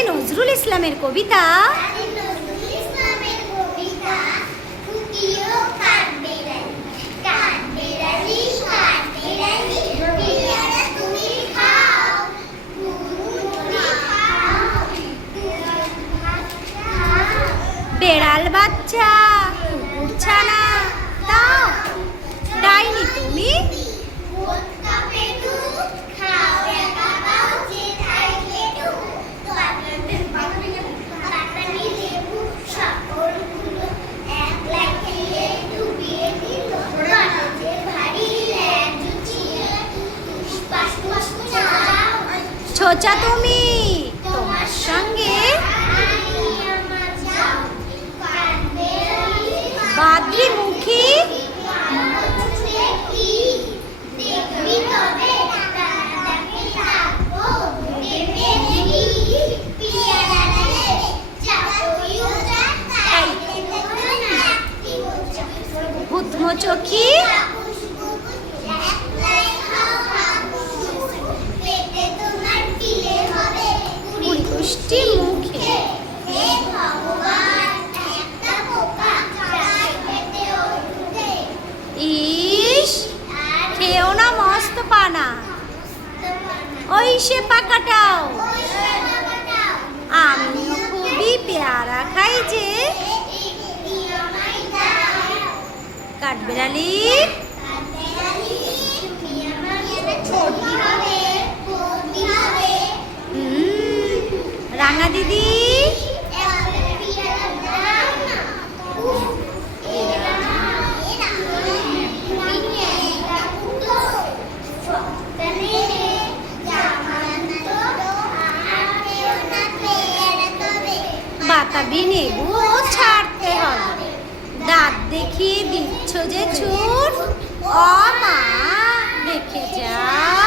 কাজী নজরুল ইসলামের কবিতা বেড়াল বাচ্চা কুকুর ছানা দাও ডাইনি তুমি ছোচা তুমি তোমার সঙ্গে বাদ্রিমুখী ভূতমোচকি পুষ্টি মুখে ইস খেও না মস্ত পানা ওই সে পাকাটাও আমিও খুবই পেয়ারা খাই যে কাঠবেড়ালি রাঙা দিদি বাতাবি নেবু ছাড়তে হবে দাঁত দেখিয়ে দিচ্ছ যে ছুট ও মা রেখে যাও।